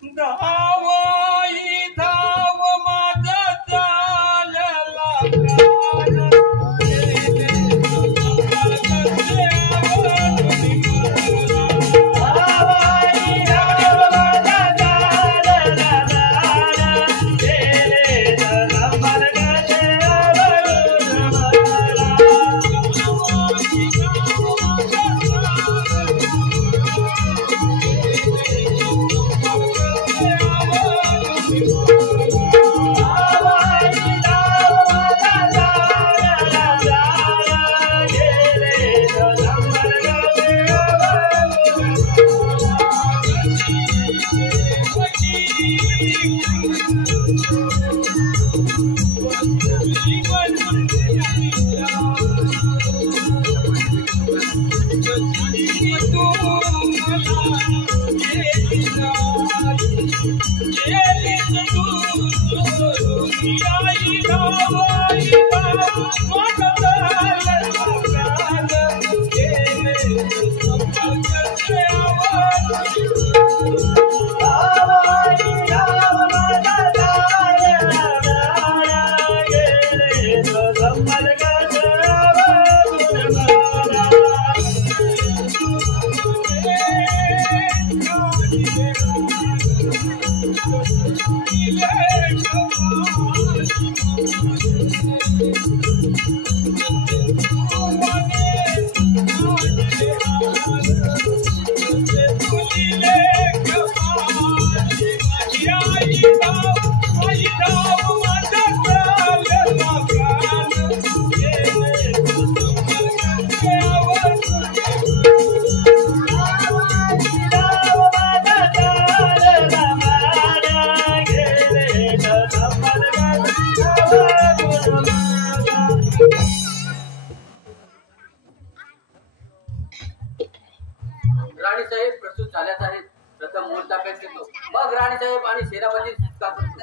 धावाई धाव माझा चालला प्राण, राणीसाहेब प्रस्तुत झाल्याच आहेत. प्रथम मूळ ताब्यात घेतो, मग राणीसाहेब आणि सेनापती सुटका करतो.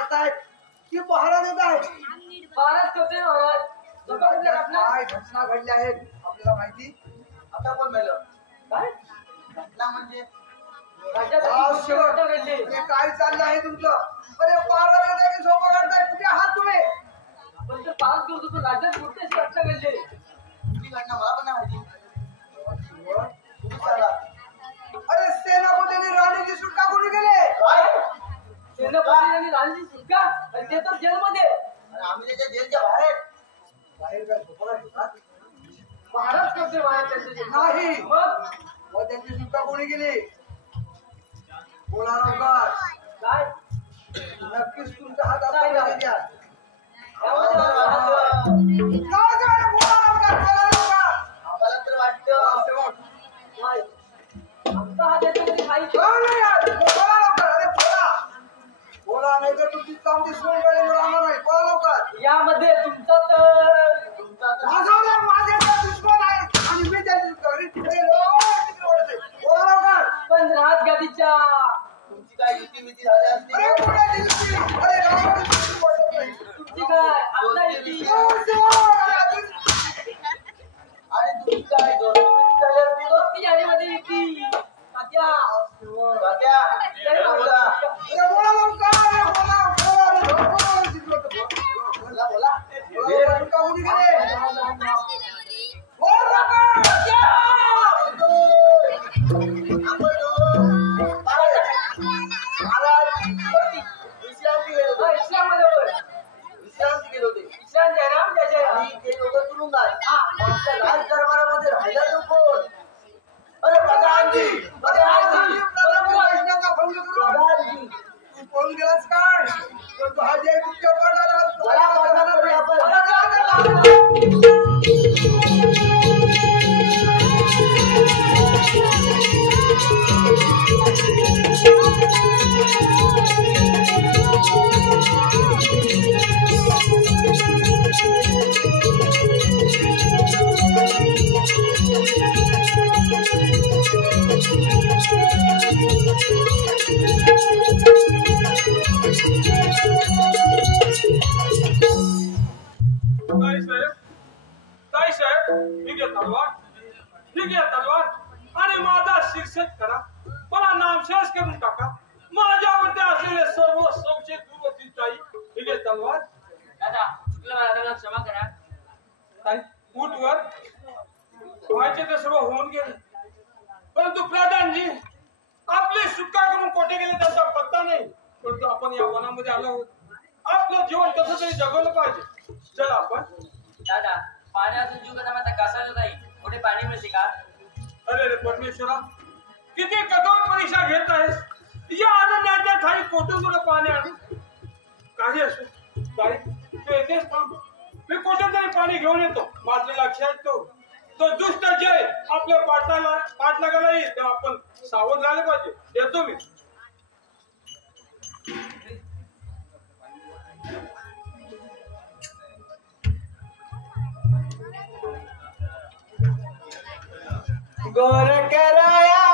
करतायत की पहारा देत आहेत? महाराज करते महाराज लोकं कुठल्या घटना काय घटना घडल्या आहेत आपल्याला माहिती? आता कोण मेलं? काय घटना म्हणजे राज्यात आज किती शेवट घटना घडली हे काय चाललं आहे तुमचं? अरे पहारा देताय की झोपा काढताय? कुठे आहात तुम्ही? पण ते पास करतो तो राज्यात कुठे घटना घडली ती घटना मला पण नाही माहिती. तुम्ही सांगा. अरे सेनापतींनी राणीची सुटका कोणी केली? काय? सेनापती आणि राणीची सुटका आणि ते तर जेलमध्ये आणि आम्ही त्याच्या जेलच्या बाहेर. बाहेर काय झोपा काढतात? महाराज करते महाराज त्यांच्या जेलमध्ये. नाही. मग त्यांची सुटका कोणी केली? बोला लवकर. काय नक्कीच तुमचा हात नाही, आपल्या नाही. द्या. यामध्ये महाराज काय झालं? बोला लवकर, बोला लवकर. आम्हाला तर वाटतं सेवक, नाही. आमचा हात याच्यामध्ये काही बोला यार, बोला लवकर. अरे बोला. बोला नाही तर तुमची चांगली सोय कळेल मला आम्हाला नाही. बोला लवकर. यामध्ये तुमचा तर तुमचा तर माझे तर दुश्मन आहे आणि मी त्याची घरी तिकडे तिकडे ओढते. बोला लवकर. पण राजगादीच्या तुमची काय युती झाली असती? अरे कुठे दिसली? अरे रावण दिसली वाटत नाही. तुमची काय आपला युती ओ, सेवक, अरे आणि तुमची काय दोस्ती झाली असती? दोस्ती आणि मध्ये युती तात्या तात्या, बोला. अरे बोला लवकर. अरे बोला, बोला. अरे लवकर. तिकडे बोला, बोला. बोला, सुटका कोणी केली? बोल लवकर. विश्रांती घेत होते. विश्रांती घेत होते. आणि ते लोक तुरुंगात. आमच्या राज दरबारामध्ये राहिला तो कोण? अरे प्रधानजी, प्रधानजी, प्रश्नाचा भंग करून प्रधानजी. तू पळून गेलास काय? तर तू हा जे तुमच्या चला, प्रार्थना करूया आपण. ताई साहेब ही घ्या तलवार आणि माझा शिक्षक करा. मला नामशेष करून टाका. माझ्यावरती असलेले सर्व संशय दूर होतील. ताई ही घ्या तलवार. दादा चुकलं मला क्षमा करा. ताई उठ वर. व्हायचे ते सर्व होऊन गेले. परंतु प्रधानजी आपली सुटका करून कोठे गेले त्यांचा पत्ता नाही. परंतु आपण या वनामध्ये आलो आहोत. आपलं जीवन कसं तरी जगवलं पाहिजे. चल आपण. दादा पाण्यातून जीव कसा माझा कसा जाईल कुठे पाणी मिळते का? अरे रे परमेश्वरा किती कठोर परीक्षा घेत आहेस. या आनंदाच्या ठाई कोठून तुला पाणी आणू? काही असो ताई तू येतेच थांब. मी कोठून तरी पाणी घेऊन येतो. माझं लक्षात तो दुष्ट जय आपल्या पाठलागाला येईल तेव्हा आपण सावध राहिले पाहिजे. येतो मी. गोर कराया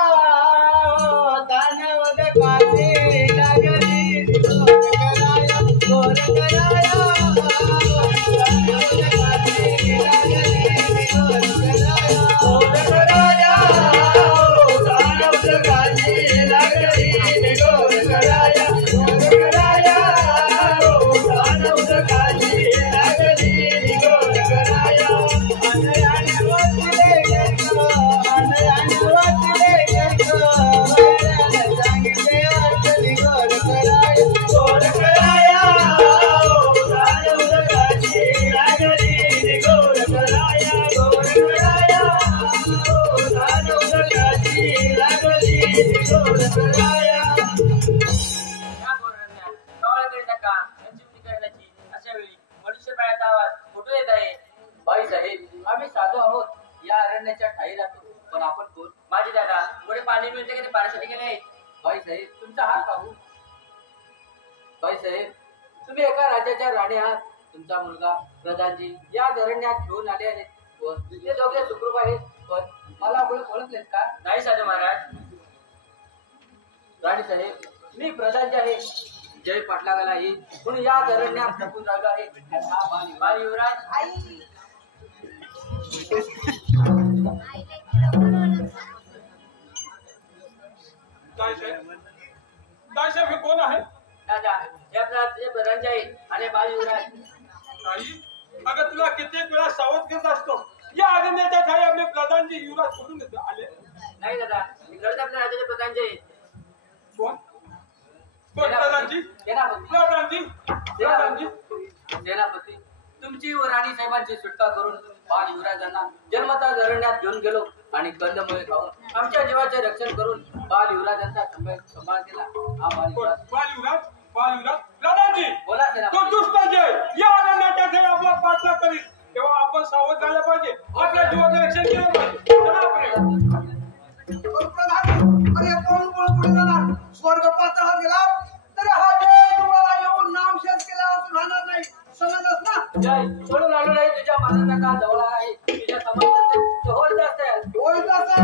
तानवद काशी लागली. गोर कराया तानवद काशी लागली. गोर कराया तानवद काशी लागली. गोर कराया तानवद काशी लागली. गोर कराया अनयाने वाचले भाई साहेब आम्ही साधू आहोत. या अरण्याच्या ठाई राहतो. पण आपण कोण? माझे दादा पुढे पाणी मिळते का ते पाण्यासाठी गेले? भाई साहेब तुमचा हात पाहू. भाई साहेब तुम्ही एका राज्याच्या राणी आहात. तुमचा मुलगा प्रधानजी या अरण्यात घेऊन आले आहेत व ते दोघे सुखरूप आहेत. पण मला ओळखलेत का? नाही साधू महाराज. राणी साहेब मी प्रधानजी आहे. जय पाटलागाला येईल म्हणून या धरण्यात थकून राहिलो आहे. हा बाल युवराज हे कोण आहे? दादा या रंजाई आणि बाल युवराज. नाही अगं तुला कित्येक वेळा सावध करत असतो. या अरण्याच्या खाली आपले प्रधानजी युवराज सोडून आले नाही दादा. इकडे आपल्या राज्याचे प्रधानजी. कोण कोण प्रधानजी? प्रधानजी सेनापती तुमची व राणी साहेबांची सुटका करून बाल युवराजांना जन्मता धरण्यात घेऊन गेलो आणि कंदमुळे खाऊन आमच्या जीवाचे रक्षण करून बाल युवराजांचा सांभाळ केला. हा बाल युवराज प्रधानजी बोला तो सेनापती. दुष्ट जय या अरण्याच्या खाली आपला पाठलाग करीत तेव्हा आपण सावध झालं पाहिजे. आपल्या जीवाचं रक्षण केलं पाहिजे. चला आपण अरे पळून पळून पुढे जाणार. स्वर्ग पाताळात गेला तरी हा जय तुम्हाला येऊन नामशेष केला असून राहणार नाही. समजलंस ना? जय म्हणून आलो नाही. तुझ्या मनाचा काळ जवळ आहे. तुझ्या समोर होईल असेल. होईल असं.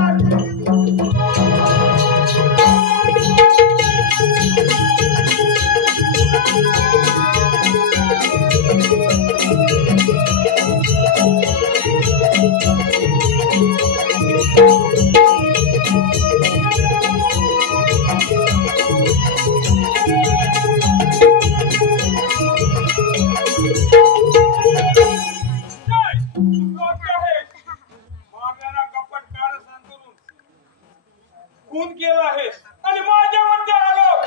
खून केला आहेस आणि माझ्यावरती आलो.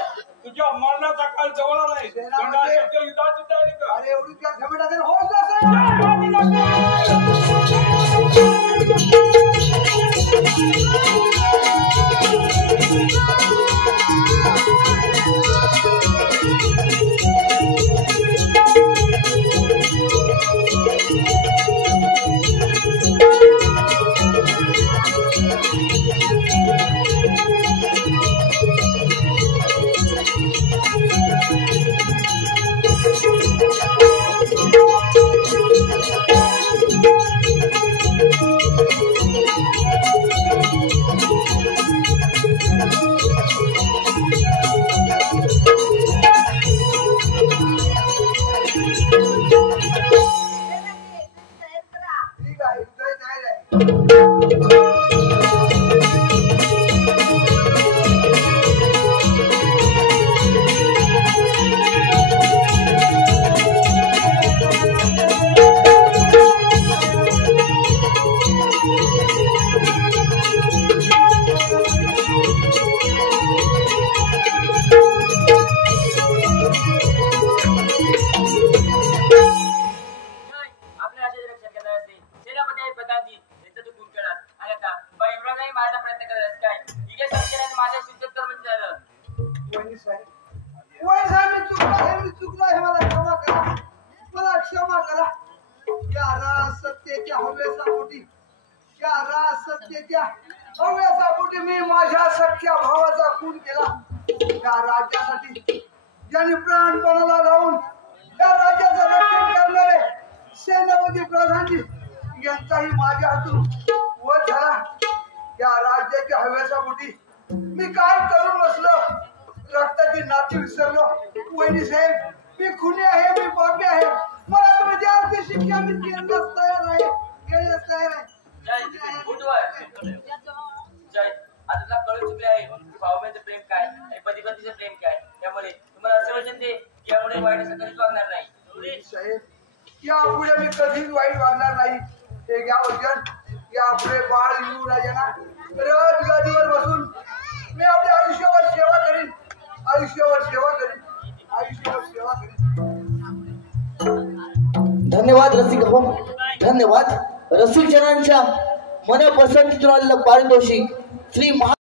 तुझ्या मरणाचा काळ जवळ नाही. युद्धाची तयारी कर. अरे एवढी काय झमेट असेल. होईल असं. मी माझ्या सख्या भावाचा खून केला. त्या राज्यासाठी ज्यांनी प्राणपणाला लावून त्या राज्याचं रक्षण करणारे सेनापती प्रधानजी यांचाही माझ्या हातून वध झाला. या राज्याच्या हव्यासापोटी मी काय करून बसलो. रक्ताची नाती विसरलो. वहिनी साहेब मी खुनी आहे. मी पापी आहे. मला तुम्ही द्यावरची शिक्षा मी केंद्रात तयार आहे. केंद्रात तयार आहे. जय आता तुला कळून चुकले आहे की भावबंधाचं प्रेम काय आणि पती पत्नीचं प्रेम काय. त्यामुळे तुम्हाला असं वचन दे की यामुळे वाईट असं कधीच वागणार नाही. साहेब यापुढे मी कधीच वाईट वागणार नाही. हे घ्या वचन. यापुढे बाळ युवराजांना राजगादीवर बसून मी आपल्या आयुष्यावर सेवा करीन. आयुष्यावर सेवा करीन. आयुष्यावर सेवा करीन. धन्यवाद रसिक हो. धन्यवाद. रसिकजनांच्या मनपसंतीतून आलेलं पारितोषिक श्री